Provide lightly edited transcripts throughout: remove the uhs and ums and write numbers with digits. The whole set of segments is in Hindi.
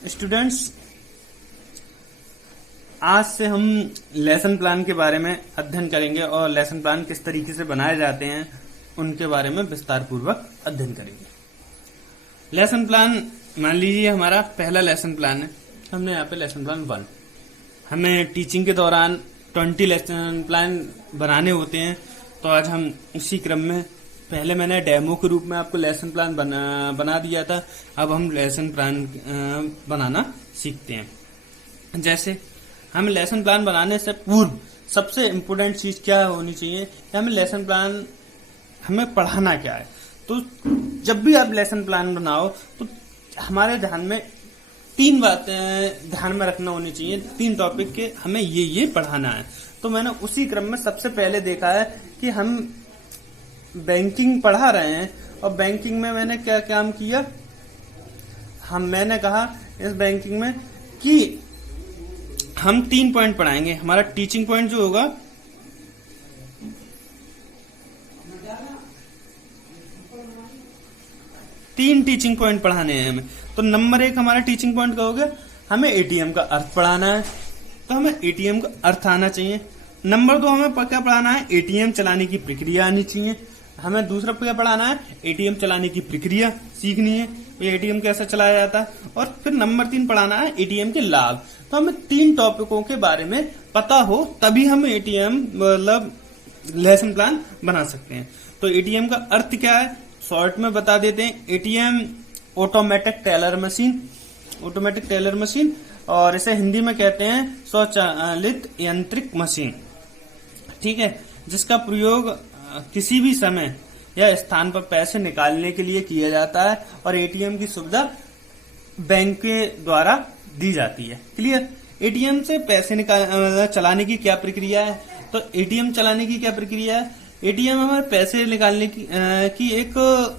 स्टूडेंट्स, आज से हम लेसन प्लान के बारे में अध्ययन करेंगे और लेसन प्लान किस तरीके से बनाए जाते हैं उनके बारे में विस्तार पूर्वक अध्ययन करेंगे। लेसन प्लान मान लीजिए हमारा पहला लेसन प्लान है। हमने यहाँ पे लेसन प्लान 1, हमें टीचिंग के दौरान 20 लेसन प्लान बनाने होते हैं। तो आज हम उसी क्रम में, पहले मैंने डेमो के रूप में आपको लेसन प्लान बना दिया था, अब हम लेसन प्लान बनाना सीखते हैं। जैसे हमें लेसन प्लान बनाने से पूर्व सबसे इम्पोर्टेंट चीज क्या होनी चाहिए कि हमें लेसन प्लान हमें पढ़ाना क्या है। तो जब भी आप लेसन प्लान बनाओ तो हमारे ध्यान में 3 बातें ध्यान में रखना होनी चाहिए, 3 टॉपिक के हमें ये पढ़ाना है। तो मैंने उसी क्रम में सबसे पहले देखा है कि हम बैंकिंग पढ़ा रहे हैं और बैंकिंग में मैंने क्या काम किया, मैंने कहा इस बैंकिंग में कि हम 3 पॉइंट पढ़ाएंगे। हमारा टीचिंग पॉइंट जो होगा तीन टीचिंग पॉइंट पढ़ाने हैं हमें। तो नंबर 1 हमारा टीचिंग पॉइंट का हो गया, हमें एटीएम का अर्थ पढ़ाना है, तो हमें एटीएम का अर्थ आना चाहिए। नंबर 2 हमें क्या पढ़ाना है, एटीएम चलाने की प्रक्रिया आनी चाहिए। हमें दूसरा क्या पढ़ाना है, एटीएम चलाने की प्रक्रिया सीखनी है, ये एटीएम कैसे चलाया जाता है। और फिर नंबर 3 पढ़ाना है एटीएम के लाभ। तो हमें 3 टॉपिकों के बारे में पता हो तभी हम एटीएम मतलब लेसन प्लान बना सकते हैं। तो एटीएम का अर्थ क्या है, शॉर्ट में बता देते हैं। एटीएम ऑटोमेटिक टेलर मशीन, और इसे हिंदी में कहते हैं स्वचालित यांत्रिक मशीन, ठीक है, जिसका प्रयोग किसी भी समय या स्थान पर पैसे निकालने के लिए किया जाता है और एटीएम की सुविधा बैंक के द्वारा दी जाती है। क्लियर। एटीएम से पैसे चलाने की क्या प्रक्रिया है, तो एटीएम चलाने की क्या प्रक्रिया है, एटीएम हमारे पैसे निकालने की एक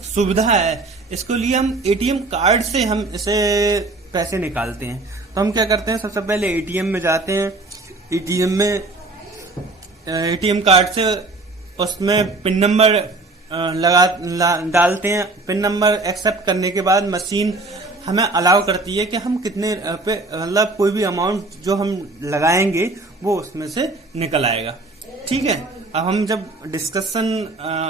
सुविधा है। इसको लिए हम एटीएम कार्ड से हम इसे पैसे निकालते हैं। तो हम क्या करते हैं, सबसे पहले एटीएम में जाते हैं, एटीएम कार्ड से उसमें पिन नंबर डालते हैं। पिन नंबर एक्सेप्ट करने के बाद मशीन हमें अलाउ करती है कि हम कितने पे मतलब कोई भी अमाउंट जो हम लगाएंगे वो उसमें से निकल आएगा, ठीक है। अब हम जब डिस्कशन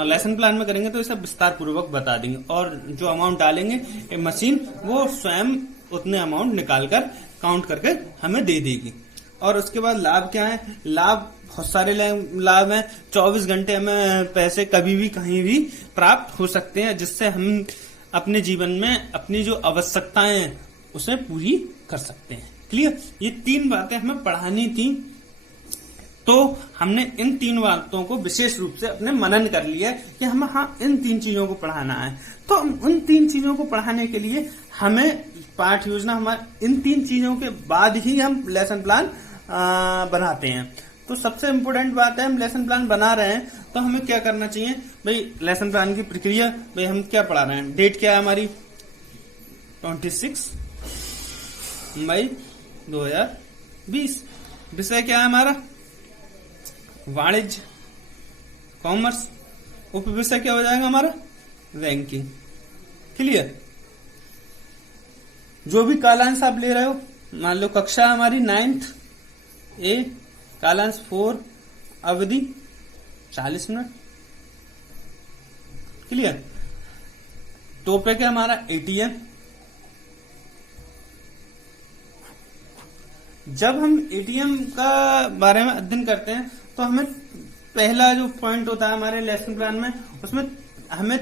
लेसन प्लान में करेंगे तो इसे विस्तार पूर्वक बता देंगे, और जो अमाउंट डालेंगे मशीन वो स्वयं उतने अमाउंट निकाल कर काउंट करके हमें दे देगी। और उसके बाद लाभ क्या है, लाभ बहुत सारे लाभ हैं। 24 घंटे हमें पैसे कभी भी कहीं भी प्राप्त हो सकते हैं, जिससे हम अपने जीवन में अपनी जो आवश्यकताएं हैं उसे पूरी कर सकते हैं। क्लियर। ये 3 बातें हमें पढ़ानी थी, तो हमने इन 3 बातों को विशेष रूप से अपने मनन कर लिया कि हमें इन 3 चीजों को पढ़ाना है। तो उन 3 चीजों को पढ़ाने के लिए हमें पाठ योजना हमारे इन 3 चीजों के बाद ही हम लेसन प्लान बनाते हैं। तो सबसे इम्पोर्टेंट बात है, हम लेसन प्लान बना रहे हैं तो हमें क्या करना चाहिए भाई, लेसन प्लान की प्रक्रिया, भाई हम क्या पढ़ा रहे हैं, डेट क्या है हमारी 26 मई 2020, विषय क्या है हमारा वाणिज्य कॉमर्स, उप विषय क्या हो जाएगा हमारा बैंकिंग। क्लियर। जो भी कालांश आप ले रहे हो, मान लो कक्षा हमारी 9th A, कालांश 4, अवधि 40 मिनट। क्लियर। टॉपिक है हमारा एटीएम। जब हम एटीएम का बारे में अध्ययन करते हैं तो हमें पहला जो पॉइंट होता है हमारे लेसन प्लान में, उसमें हमें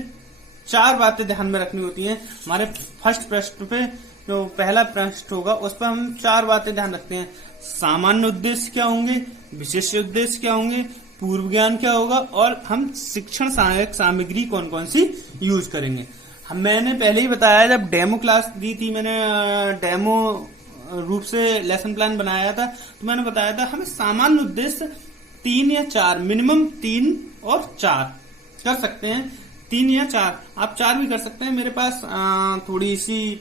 4 बातें ध्यान में रखनी होती हैं। हमारे फर्स्ट पृष्ठ पे जो पहला पृष्ठ होगा उस पर हम 4 बातें ध्यान रखते हैं। सामान्य उद्देश्य क्या होंगे, विशेष उद्देश्य क्या होंगे, पूर्व ज्ञान क्या होगा, और हम शिक्षण सहायक सामग्री कौन कौन सी यूज करेंगे। मैंने पहले ही बताया, जब डेमो क्लास दी थी, मैंने डेमो रूप से लेसन प्लान बनाया था, तो मैंने बताया था हमें सामान्य उद्देश्य 3 या 4, मिनिमम 3 और 4 कर सकते हैं। 3 या 4, आप 4 भी कर सकते हैं। मेरे पास थोड़ी सी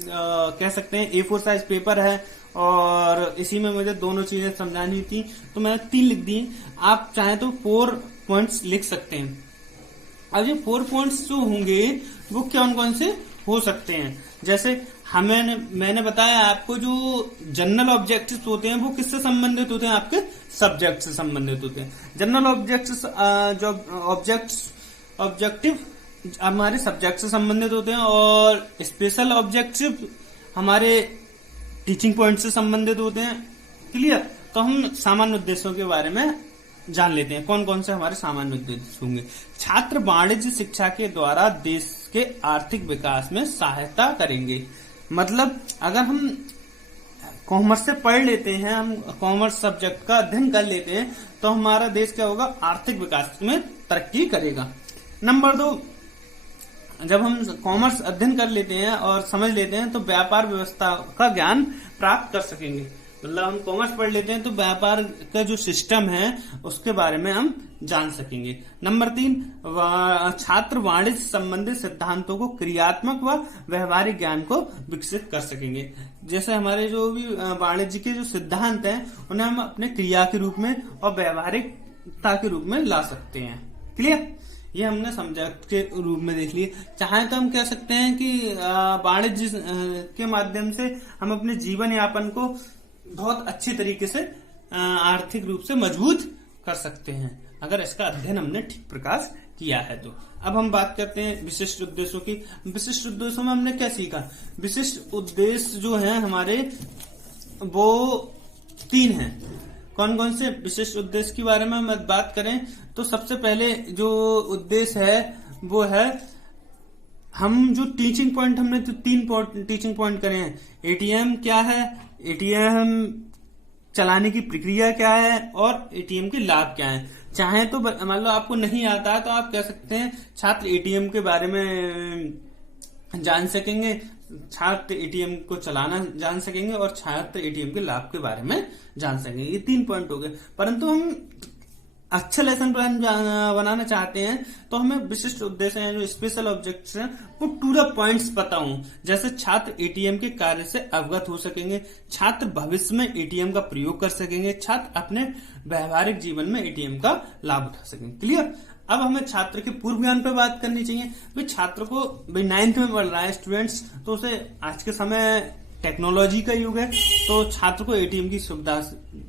कह सकते हैं A4 साइज पेपर है और इसी में मुझे दोनों चीजें समझानी थी, तो मैंने 3 लिख दी। आप चाहे तो 4 पॉइंट्स लिख सकते हैं। अब ये 4 पॉइंट्स जो होंगे वो कौन कौन से हो सकते हैं, जैसे मैंने बताया आपको जो जनरल ऑब्जेक्टिव्स होते हैं वो किससे संबंधित होते हैं, आपके सब्जेक्ट से संबंधित होते हैं। जनरल ऑब्जेक्टिव्स जो ऑब्जेक्टिव हमारे सब्जेक्ट से संबंधित होते हैं और स्पेशल ऑब्जेक्टिव हमारे टीचिंग पॉइंट से संबंधित होते हैं। क्लियर। तो हम सामान्य उद्देश्यों के बारे में जान लेते हैं, कौन कौन से हमारे सामान्य उद्देश्य होंगे। छात्र वाणिज्य शिक्षा के द्वारा देश के आर्थिक विकास में सहायता करेंगे। मतलब अगर हम कॉमर्स से पढ़ लेते हैं, हम कॉमर्स सब्जेक्ट का अध्ययन कर लेते हैं, तो हमारा देश क्या होगा, आर्थिक विकास में तरक्की करेगा। नंबर 2, जब हम कॉमर्स अध्ययन कर लेते हैं और समझ लेते हैं तो व्यापार व्यवस्था का ज्ञान प्राप्त कर सकेंगे। मतलब हम कॉमर्स पढ़ लेते हैं तो व्यापार का जो सिस्टम है उसके बारे में हम जान सकेंगे। नंबर 3, छात्र वाणिज्य संबंधित सिद्धांतों को क्रियात्मक व व्यवहारिक ज्ञान को विकसित कर सकेंगे। जैसे हमारे जो भी वाणिज्य के जो सिद्धांत हैं उन्हें हम अपने क्रिया के रूप में और व्यवहारिकता के रूप में ला सकते हैं। क्लियर। ये हमने सब्जेक्ट के रूप में देख लिए। चाहे तो हम कह सकते हैं कि वाणिज्य के माध्यम से हम अपने जीवन यापन को बहुत अच्छे तरीके से आर्थिक रूप से मजबूत कर सकते हैं, अगर इसका अध्ययन हमने ठीक प्रकार किया है तो। अब हम बात करते हैं विशिष्ट उद्देश्यों की। विशिष्ट उद्देश्यों में हमने क्या सीखा। विशिष्ट उद्देश्य जो है हमारे वो 3 हैं। कौन कौन से विशिष्ट उद्देश्य के बारे में हम बात करें तो सबसे पहले जो उद्देश्य है वो है, हम जो टीचिंग पॉइंट, हमने जो 3 टीचिंग पॉइंट करे हैं। एटीएम क्या है, एटीएम चलाने की प्रक्रिया क्या है और एटीएम के लाभ क्या है। चाहे तो मान लो आपको नहीं आता है तो आप कह सकते हैं छात्र एटीएम के बारे में जान सकेंगे, छात्र एटीएम को चलाना जान सकेंगे और छात्र एटीएम के लाभ के बारे में जान सकेंगे। ये 3 पॉइंट हो गए। परंतु हम अच्छा लेसन प्लान बनाना चाहते हैं तो हमें विशिष्ट उद्देश्य हैं, जो स्पेशल ऑब्जेक्ट्स हैं, वो टू द पॉइंट्स पता हों। जैसे छात्र एटीएम के कार्य से अवगत हो सकेंगे, छात्र भविष्य में एटीएम का प्रयोग कर सकेंगे, छात्र अपने व्यवहारिक जीवन में एटीएम का लाभ उठा सकेंगे। क्लियर। अब हमें छात्र के पूर्व ज्ञान पे बात करनी चाहिए। भाई छात्र को 9th में पढ़ रहा है स्टूडेंट्स, तो उसे आज के समय टेक्नोलॉजी का युग है, तो छात्र को एटीएम की सुविधा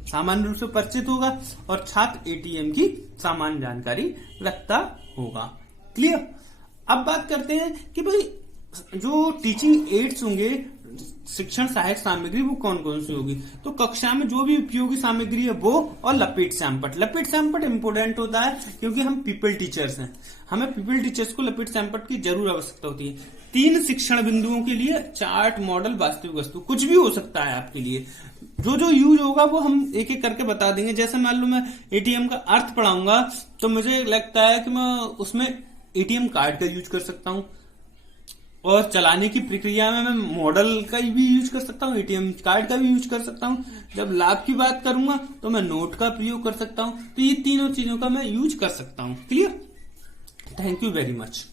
सामान्य रूप से परिचित होगा और छात्र एटीएम की सामान्य जानकारी रखता होगा। क्लियर। अब बात करते हैं कि भाई जो टीचिंग एड्स होंगे, शिक्षण सहायक सामग्री, वो कौन कौन सी होगी। तो कक्षा में जो भी उपयोगी सामग्री है वो, और लपेट सैंपट। लपेट सैंपट इंपोर्टेंट होता है क्योंकि हम पीपल टीचर्स हैं, हमें पीपल टीचर्स को लपेट सैंपट की जरूर आवश्यकता होती है। 3 शिक्षण बिंदुओं के लिए चार्ट, मॉडल, वास्तविक वस्तु, कुछ भी हो सकता है आपके लिए। जो जो यूज होगा वो हम एक एक करके बता देंगे। जैसे मान लो मैं एटीएम का अर्थ पढ़ाऊंगा तो मुझे लगता है कि मैं उसमें एटीएम कार्ड का यूज कर सकता हूं, और चलाने की प्रक्रिया में मैं मॉडल का भी यूज कर सकता हूँ, एटीएम कार्ड का भी यूज कर सकता हूँ। जब लाभ की बात करूंगा तो मैं नोट का प्रयोग कर सकता हूँ। तो ये तीनों चीजों का मैं यूज कर सकता हूँ। Clear. Thank you very much.